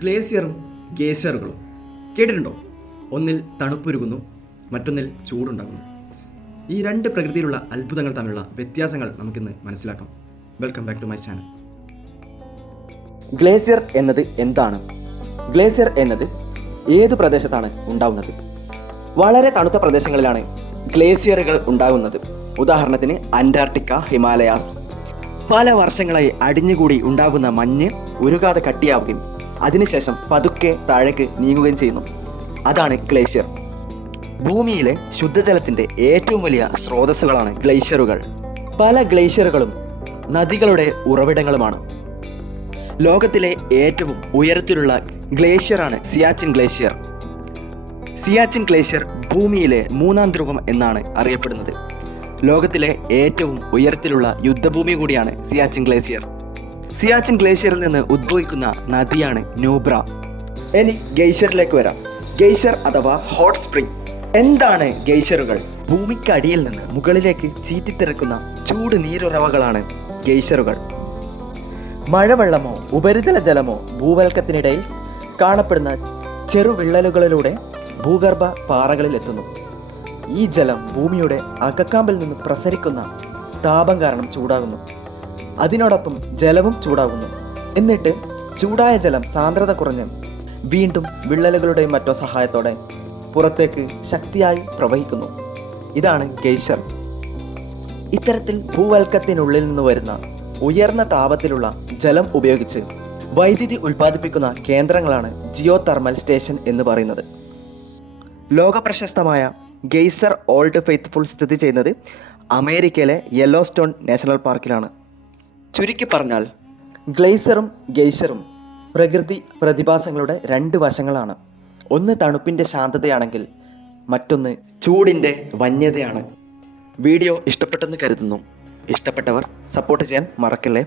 ഗ്ലേസിയറും ഗേസിയറുകളും കേട്ടിട്ടുണ്ടോ? ഒന്നിൽ തണുപ്പുരുകുന്നു മറ്റൊന്നിൽ ചൂടുണ്ടാകുന്നു. ഈ രണ്ട് പ്രകൃതിയിലുള്ള അത്ഭുതങ്ങൾ തമ്മിലുള്ള വ്യത്യാസങ്ങൾ നമുക്കിന്ന് മനസ്സിലാക്കാം. Welcome back to my channel glacier എന്നത് എന്താണ്? ഗ്ലേസിയർ എന്നത് ഏത് പ്രദേശത്താണ് ഉണ്ടാകുന്നത് വളരെ തണുത്ത പ്രദേശങ്ങളിലാണ് ഗ്ലേസിയറുകൾ ഉണ്ടാകുന്നത്. ഉദാഹരണത്തിന് അന്റാർട്ടിക്ക ഹിമാലയാസ്. പല വർഷങ്ങളായി അടിഞ്ഞുകൂടി ഉണ്ടാകുന്ന മഞ്ഞ് ഉരുകാതെ കട്ടിയാവുകയും അതിനുശേഷം പതുക്കെ താഴേക്ക് നീങ്ങുകയും ചെയ്യുന്നു. അതാണ് ഗ്ലേഷ്യർ. ഭൂമിയിലെ ശുദ്ധജലത്തിന്റെ ഏറ്റവും വലിയ സ്രോതസ്സുകളാണ് ഗ്ലേഷ്യറുകൾ. പല ഗ്ലേഷ്യറുകളും നദികളുടെ ഉറവിടങ്ങളുമാണ്. ലോകത്തിലെ ഏറ്റവും ഉയരത്തിലുള്ള ഗ്ലേഷ്യറാണ് സിയാച്ചിൻ ഗ്ലേഷ്യർ. സിയാച്ചിൻ ഗ്ലേഷ്യർ ഭൂമിയിലെ മൂന്നാം ധ്രുവം എന്നാണ് അറിയപ്പെടുന്നത്. ലോകത്തിലെ ഏറ്റവും ഉയരത്തിലുള്ള യുദ്ധഭൂമി കൂടിയാണ് സിയാച്ചിൻ ഗ്ലേഷ്യർ. സിയാച്ചിൻ ഗ്ലേഷ്യറിൽ നിന്ന് ഉദ്ഭവിക്കുന്ന നദിയാണ് നൂബ്ര ഇനി ഗെയ്ഷറിലേക്ക് വരാം. ഗെയ്ഷർ അഥവാ ഹോട്ട് സ്പ്രിംഗ്. എന്താണ് ഗെയ്ഷ്യറുകൾ ഭൂമിക്കടിയിൽ നിന്ന് മുകളിലേക്ക് ചീറ്റിത്തിറക്കുന്ന ചൂട് നീരുറവകളാണ് ഗെയ്ഷറുകൾ. മഴവെള്ളമോ ഉപരിതല ജലമോ ഭൂവൽക്കത്തിനിടയിൽ കാണപ്പെടുന്ന ചെറുവിള്ളലുകളിലൂടെ ഭൂഗർഭ പാറകളിൽ എത്തുന്നു. ഈ ജലം ഭൂമിയുടെ അകക്കാമ്പിൽ നിന്ന് പ്രസരിക്കുന്ന താപം കാരണം ചൂടാകുന്നു. അതിനോടൊപ്പം ജലവും ചൂടാകുന്നു എന്നിട്ട് ചൂടായ ജലം സാന്ദ്രത കുറഞ്ഞ് വീണ്ടും വിള്ളലുകളുടെയും മറ്റോ സഹായത്തോടെ പുറത്തേക്ക് ശക്തിയായി പ്രവഹിക്കുന്നു. ഇതാണ് ഗെയ്ഷർ. ഇത്തരത്തിൽ ഭൂവൽക്കത്തിനുള്ളിൽ നിന്ന് വരുന്ന ഉയർന്ന താപത്തിലുള്ള ജലം ഉപയോഗിച്ച് വൈദ്യുതി ഉൽപ്പാദിപ്പിക്കുന്ന കേന്ദ്രങ്ങളാണ് ജിയോ തെർമൽ സ്റ്റേഷൻ എന്ന് പറയുന്നത്. ലോകപ്രശസ്തമായ ഗെയ്സർ ഓൾഡ് ഫെയ്ത്ത്ഫുൾ സ്ഥിതി ചെയ്യുന്നത് അമേരിക്കയിലെ യെല്ലോ സ്റ്റോൺ നാഷണൽ പാർക്കിലാണ്. ചുരുക്കി പറഞ്ഞാൽ ഗ്ലേസറും ഗെയ്സറും പ്രകൃതി പ്രതിഭാസങ്ങളുടെ രണ്ട് വശങ്ങളാണ്. ഒന്ന് തണുപ്പിന്റെ ശാന്തതയാണെങ്കിൽ മറ്റൊന്ന് ചൂടിന്റെ വന്യതയാണ്. വീഡിയോ ഇഷ്ടപ്പെട്ടെന്ന് കരുതുന്നു. ഇഷ്ടപ്പെട്ടവർ സപ്പോർട്ട് ചെയ്യാൻ മറക്കല്ലേ?